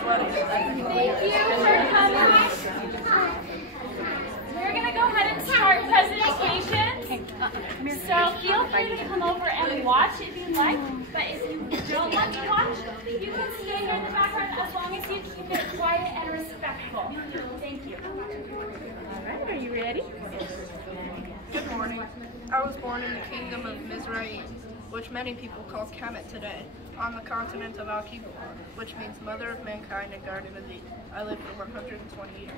sweating. Thank you for coming. We're going to go ahead and start presentations. So feel free to come over and watch if you'd like. But if you don't want to watch, you can stay here in the background as long as you keep it quiet and respectful. Thank you. All right, are you ready? Good morning. I was born in the kingdom of Mizraim, which many people call Kemet today, on the continent of Al-Kibar, which means mother of mankind and garden of Eden. I lived for 120 years.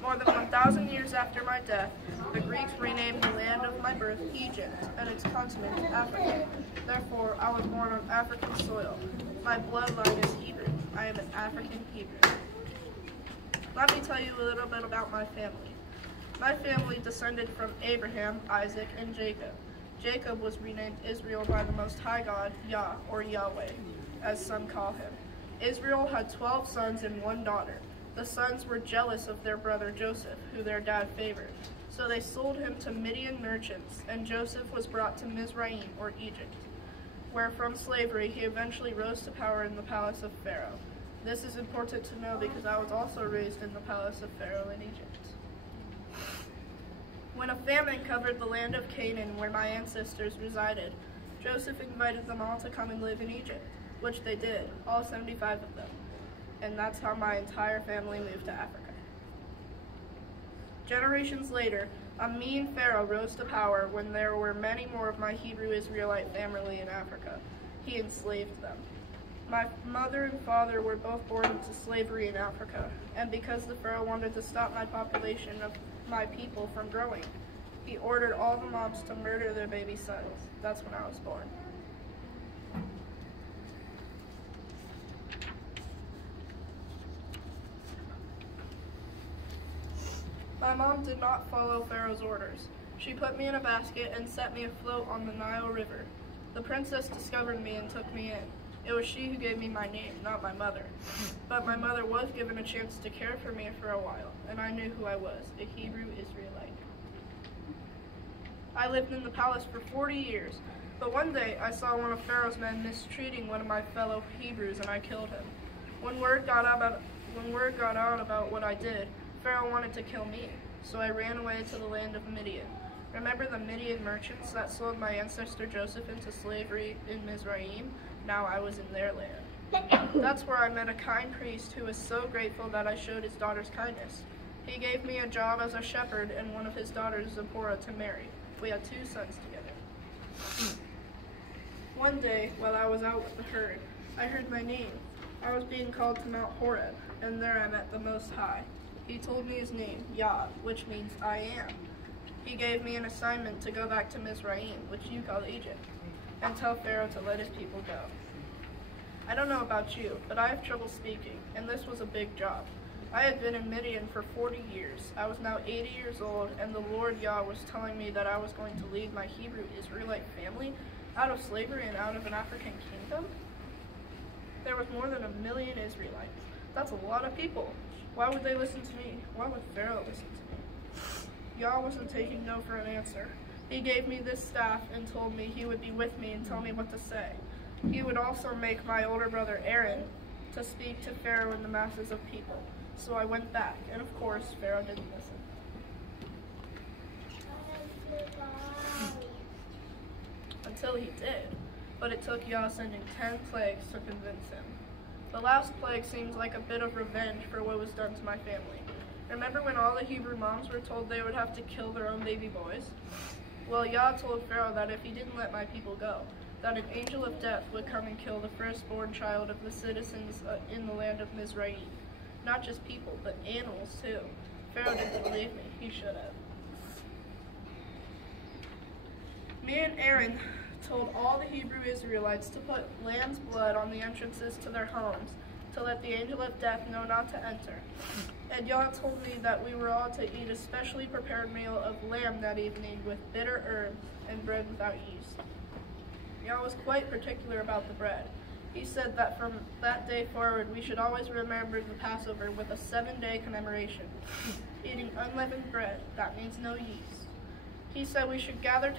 More than 1,000 years after my death, the Greeks renamed the land of my birth Egypt and its continent Africa. Therefore, I was born on African soil. My bloodline is Hebrew. I am an African Hebrew. Let me tell you a little bit about my family. My family descended from Abraham, Isaac, and Jacob. Jacob was renamed Israel by the Most High God, Yah, or Yahweh, as some call him. Israel had 12 sons and 1 daughter. The sons were jealous of their brother Joseph, who their dad favored. So they sold him to Midian merchants, and Joseph was brought to Mizraim, or Egypt, where from slavery he eventually rose to power in the palace of Pharaoh. This is important to know because I was also raised in the palace of Pharaoh in Egypt. When a famine covered the land of Canaan where my ancestors resided, Joseph invited them all to come and live in Egypt, which they did, all 75 of them. And that's how my entire family moved to Africa. Generations later, a mean Pharaoh rose to power when there were many more of my Hebrew Israelite family in Africa. He enslaved them. My mother and father were both born into slavery in Africa, and because the Pharaoh wanted to stop my population of my people from growing, he ordered all the mobs to murder their baby sons. That's when I was born. My mom did not follow Pharaoh's orders. She put me in a basket and set me afloat on the Nile River. The princess discovered me and took me in. It was she who gave me my name, not my mother. But my mother was given a chance to care for me for a while, and I knew who I was, a Hebrew Israelite. I lived in the palace for 40 years, but one day I saw one of Pharaoh's men mistreating one of my fellow Hebrews, and I killed him. When word got out about what I did, Pharaoh wanted to kill me, so I ran away to the land of Midian. Remember the Midian merchants that sold my ancestor Joseph into slavery in Mizraim? Now I was in their land. That's where I met a kind priest who was so grateful that I showed his daughter's kindness. He gave me a job as a shepherd and one of his daughters, Zipporah, to marry. We had 2 sons together. One day, while I was out with the herd, I heard my name. I was being called to Mount Horeb, and there I met the Most High. He told me his name, Yah, which means I am. He gave me an assignment to go back to Mizraim, which you call Egypt, and tell Pharaoh to let his people go. I don't know about you, but I have trouble speaking, and this was a big job. I had been in Midian for 40 years. I was now 80 years old, and the Lord Yah was telling me that I was going to lead my Hebrew Israelite family out of slavery and out of an African kingdom. There was more than 1 million Israelites. That's a lot of people. Why would they listen to me? Why would Pharaoh listen to me? Yah wasn't taking no for an answer. He gave me this staff and told me he would be with me and tell me what to say. He would also make my older brother Aaron to speak to Pharaoh and the masses of people. So I went back, and of course, Pharaoh didn't listen. Until he did, but it took Yah sending 10 plagues to convince him. The last plague seems like a bit of revenge for what was done to my family. Remember when all the Hebrew moms were told they would have to kill their own baby boys? Well, Yah told Pharaoh that if he didn't let my people go, that an angel of death would come and kill the firstborn child of the citizens in the land of Mizraim. Not just people, but animals too. Pharaoh didn't believe me. He should have. Me and Aaron told all the Hebrew Israelites to put lamb's blood on the entrances to their homes, to let the angel of death know not to enter. And Yah told me that we were all to eat a specially prepared meal of lamb that evening with bitter herbs and bread without yeast. Yah was quite particular about the bread. He said that from that day forward we should always remember the Passover with a 7-day commemoration, eating unleavened bread, that means no yeast. He said we should gather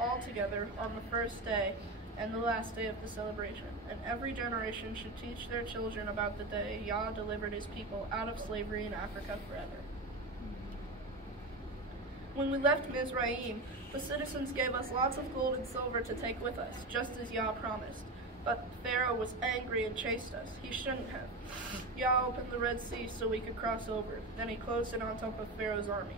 all together on the first day and the last day of the celebration, and every generation should teach their children about the day Yah delivered his people out of slavery in Africa forever. When we left Mizraim, the citizens gave us lots of gold and silver to take with us, just as Yah promised. But Pharaoh was angry and chased us. He shouldn't have. Yah opened the Red Sea so we could cross over. Then he closed it on top of Pharaoh's army.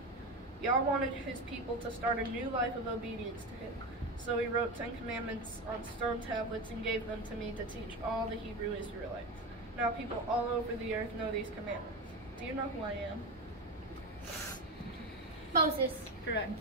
Yah wanted his people to start a new life of obedience to him. So he wrote 10 commandments on stone tablets and gave them to me to teach all the Hebrew Israelites. Now people all over the earth know these commandments. Do you know who I am? Moses. Correct.